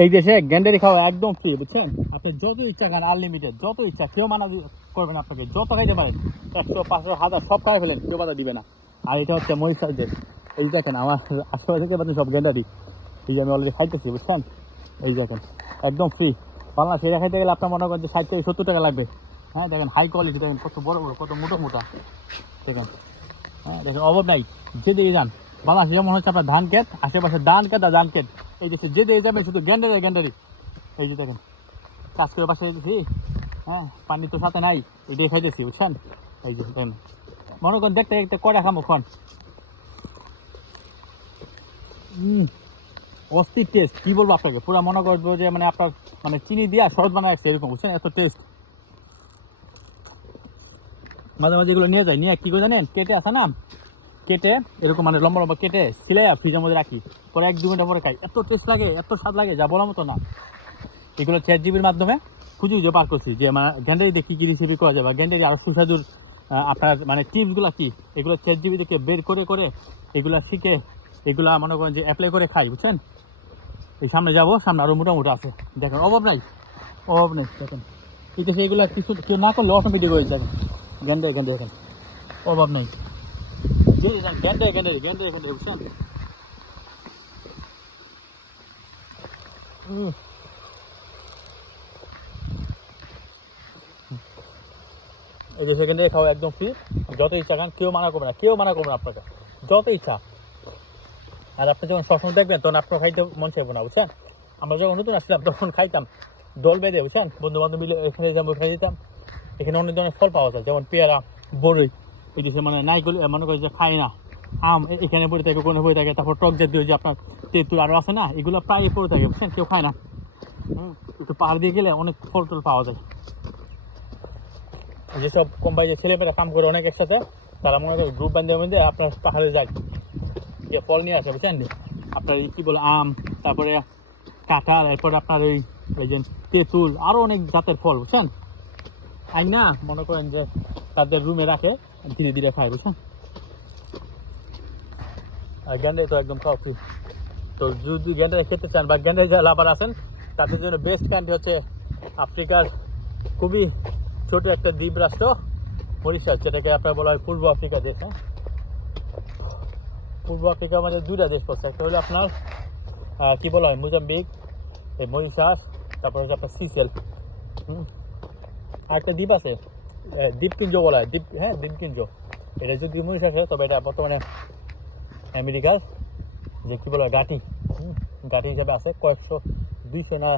এই দেশে গ্যান্ডারি খাওয়া একদম ফ্রি বুঝছেন? আপনি যত ইচ্ছা খান আনলিমিটেড যত ইচ্ছা, কেউ মানা করবেন আপনাকে। যত খাইতে পারেন, একশো, পাঁচশো, হাজার, সব খাই ফেলেন, কেউ বাধা দিবে না। আর এটা হচ্ছে মহিষাদের এই দেখেন, আমার আশেপাশে থেকে পাচ্ছেন সব গ্যান্ডারি। এই যে আমি অলরেডি খাইতেছি, বুঝছেন? এই দেখেন, একদম ফ্রি পাল্লা সেটা খাইতে গেলে আপনার মনে করেন যে ষাট থেকে সত্তর টাকা লাগবে। হ্যাঁ দেখেন হাই কোয়ালিটি দেখেন, কত বড় বড়, কত মোটা মোটা। দেখেন হ্যাঁ দেখেন অভাব নাই যেদিকে যান, বাংলাদেশ যেমন হচ্ছে আপনার ধান ক্ষেত, আশেপাশে ধান ক্ষেত আর ধান ক্ষেত। এই দেশে যেদিকে যাবে শুধু গ্যান্ডারি গ্যান্ডারি। এই যে দেখেন, কাজ করে পাশে দেখছি হ্যাঁ পানি তো সাথে নাই এটাই খাইতেছি, বুঝছেন? এই যে দেখেন, মনে করেন দেখতে দেখতে কটা খামো খন অস্থির টেস্ট কি বলব আপনাকে? পুরো মনে করব যে মানে আপনার মানে চিনি দিয়া সহজ বানায় রাখছে এরকম, বুঝছেন? এত টেস্ট মাঝে মাঝে এগুলো নিয়ে যায় নিয়ে কি করে জানেন? কেটে আসে না? কেটে, এরকম মানে লম্বা লম্বা কেটে সিলাই ফ্রিজের মধ্যে রাখি। পরে এক দু ঘণ্টা পরে খাই। এত টেস্ট লাগে, এত স্বাদ লাগে, যা বলার মতো না। এগুলো চ্যাট জিবির মাধ্যমে খুঁজে খুঁজে পার করছি। যে মানে গ্যান্ডারিতে কী কী রেসিপি করা যায় বা গ্যান্ডারি আরও সুস্বাদুর আপনার মানে টিপসগুলো কী? এগুলো চ্যাট জিবি থেকে বের করে করে এগুলা শিখে, এগুলা মনে করেন যে অ্যাপ্লাই করে খাই, বুঝছেন? এই সামনে যাব, সামনে আরও মোটামুটি আছে। দেখেন, অভাব নাই, অভাব নেই, দেখেন। এই তো সেইগুলো কিছু কেউ না করলে অটোমেটিক হয়ে যাবে। গ্যান্ডারি গ্যান্ডারি দেখেন। অভাব নেই। গ্যান্ডারি বুঝছেন এই যে সেখান থেকে খাওয়া একদম ফ্রি যত ইচ্ছা খান, কেউ মানা করবে না, কেউ মানা করবে না আপনাকে। যত ইচ্ছা। আর আপনি যখন সবসময় দেখবেন, তখন আপনার খাইতে মন চাইব না, বুঝছেন? আমরা যখন নতুন আসলাম তখন খাইতাম, দল বেঁধে, বুঝছেন? বন্ধু বান্ধব মিলে এখানে যেতাম ওখানে এখানে অনেক ধরনের ফল পাওয়া যায়, যেমন পেয়ারা, বড়ই। ওই দেশে মানে নাইগুলো মনে করি যে খাই না। আম এখানে পড়ে থাকে কোনো পড়ে থাকে তারপর টক জাতীয় যে আপনার তেঁতুল আরও আছে না এগুলো প্রায় পড়ে থাকে বুঝছেন? কেউ খায় না। হুম, একটু পাহাড় দিয়ে গেলে অনেক ফল টল পাওয়া যায়। যেসব কোম্পানি যে ছেলেমেয়েরা কাম করে অনেক একসাথে তারা মনে করে গ্রুপ বান্ধবের মধ্যে আপনার পাহাড়ে যায়। যে ফল নিয়ে আসে বুঝছেন? আপনার কী বলে আম তারপরে কাঁঠাল এরপরে আপনার ওই ওই যে তেঁতুল আরও অনেক জাতের ফল বুঝছেন? আই না? মনে করেন যে তাদের রুমে রাখে। ধীরে ধীরে খায় বুঝছেন আর গ্যান্ডাই তো একদম free। তো যদি গ্যান্ডাই খেতে চান বা গ্যান্ডাই যারা লাভার আছেন, তাদের জন্য বেস্ট কান্ট্রি হচ্ছে আফ্রিকার খুবই ছোট একটা দ্বীপ রাষ্ট্র মরিশাস, যেটাকে আপনার বলা হয় পূর্ব আফ্রিকা দেশ হ্যাঁ? পূর্ব আফ্রিকা মানে দুইটা দেশ পড়ছে। একটা হলো আপনার কি বলা হয়, মোজাম্বিক, এই মরিশাস, তারপর হচ্ছে আপনার সিসেল। হুম? আর একটা দ্বীপ আছে দ্বীপপুঞ্জ বলা হয়। দ্বীপ হ্যাঁ দ্বীপপুঞ্জ এটা যদি মরিশাস হয় তবে এটা বর্তমানে আমেরিকার যে কী বলা গাটি গাটি হিসাবে আছে কয়েকশো, দুইশো না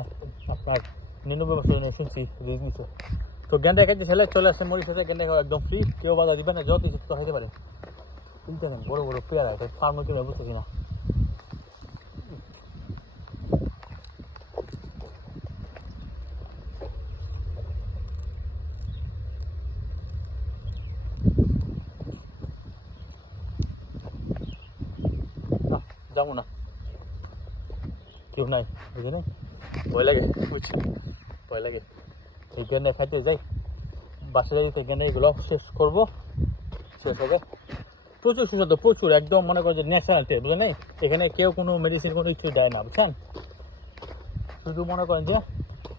আপনার নিরানব্বই বছর শুনছি নিচ্ছে তো গেন্ডা খাইতে ছেলে চলে আসে মরিশাসে গেন্ডা খাওয়া একদম ফ্রি কেউ বাধা দিবে না, যত ইচ্ছে তো খাইতে পারে। বড় বড় পেয়ারা ফার্মে কিনে বুঝতেছি না না যাব না কেউ নাই বুঝলি ভয় লাগে বুঝছি ভয় লাগে এই গেন্ডা খাইতে যাই বাসা যাইতে গেন্ডা এগুলো শেষ করব শেষ হবে প্রচুর সুস্বাদু, প্রচুর। একদম মনে করো যে ন্যাচারাল টেস্ট বুঝলেন এখানে কেউ কোনো মেডিসিন কোনো কিছু দেয় না, বুঝছেন? শুধু মনে করেন যে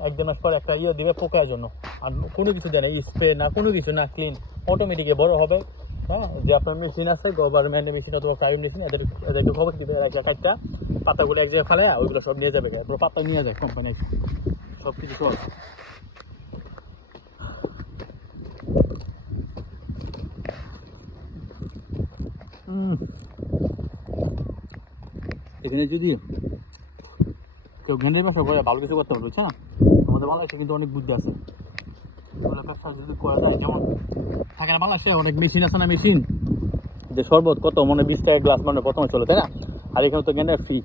একদম পর একটা ইয়ে দিবে পোকার জন্য। আর কোনো কিছু দেয় না স্প্রে না, কোনো কিছু না ক্লিন অটোমেটিকে বড় হবে। হ্যাঁ যে আপনার মেশিন আছে গভর্নমেন্টের মেশিন অথবা প্রাইভেট মেশিন এদের এদেরকে খবর দিবে একটা কাজটা পাতাগুলো এক জায়গায় ফেলে ওইগুলো সব নিয়ে যাবে পুরো পাতা নিয়ে যায় কোম্পানি সব কিছু সব। এখানে যদি কেউ গেন্ডের ব্যবসা ভালো কিছু করতে পারবে, বুঝছ না? আমাদের বাংলাদেশে কিন্তু অনেক বুদ্ধি আছে। এগুলো যদি করা যায় অনেক মেশিন আছে না মেশিন যে শরবত কত, মনে বিশ টাকা গ্লাস মানে প্রথমে চলে, তাই না? আর এখানে তো গেন্ডার ফ্রি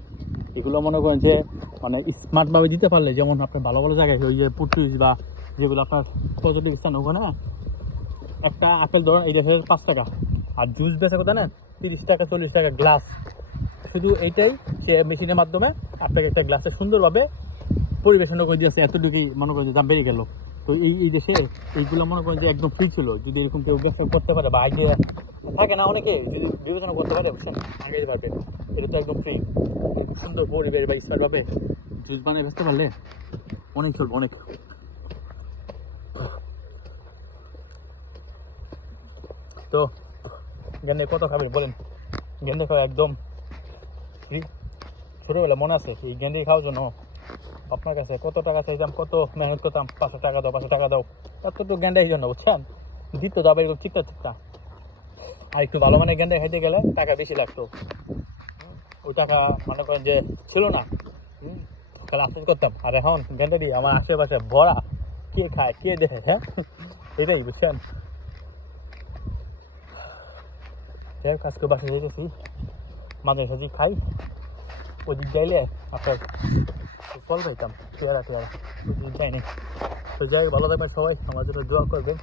এগুলো মনে করেন যে মানে স্মার্টভাবে দিতে পারলে, যেমন আপনার ভালো ভালো জায়গায় ওই যে পর্তুগিজ বা যেগুলো আপনার পর্যটক স্থান ওখানে একটা আপেল ধরেন, এই দেখে পাঁচ টাকা। আর জুস বেচা কথা না, তিরিশ টাকা, চল্লিশ টাকা গ্লাস শুধু এইটাই, সে মেশিনের মাধ্যমে আপনাকে একটা গ্লাসে সুন্দরভাবে পরিবেশনা করে দিয়েছে, এতটুকুই মনে করেন যে দাম বেড়ে গেল। তো এই এই দেশে এইগুলো মনে করেন যে একদম ফ্রি ছিল, যদি এরকম কেউ ব্যবসা করতে পারে বা আইডিয়া থাকে না অনেকে, যদি বিবেচনা করতে পারে আগে পারবে। এটা তো একদম ফ্রি সুন্দর পরিবেশ বা স্মার্টভাবে জুস বানিয়ে বেচতে পারলে অনেক চলবে অনেক তো গেন্দে কত খাবেন বলেন? গেন্দে খাওয়া একদম। ছোটবেলা মনে আছে, এই গেন্দে খাওয়ার জন্য আপনার কাছে কত টাকা চাইতাম, কত মেহনত করতাম, পাঁচশো টাকা দাও, পাঁচশো টাকা দাও, তার তো গেন্ডাই জন্য, বুঝছেন? দিত আবার এরকম চিকটা চিকটা আর একটু ভালো মানে গেন্ডাই খাইতে গেলে টাকা বেশি লাগতো। ওই টাকা মনে করেন যে ছিল না তাহলে আফসোস করতাম। আর এখন গেন্ডা আমার আশেপাশে ভরা কে খায়, কে দেখে হ্যাঁ? এটাই, বুঝছেন? যাই হোক, আজকে বাসে যেতেছি। মাঝে সাঝে খাই। ওদিক যাইলে আপনার ফল পাইতাম পেয়ারা পেয়ারা ওদিক তো যাই ভালো থাকবেন সবাই। আমার জন্য দোয়া করবেন।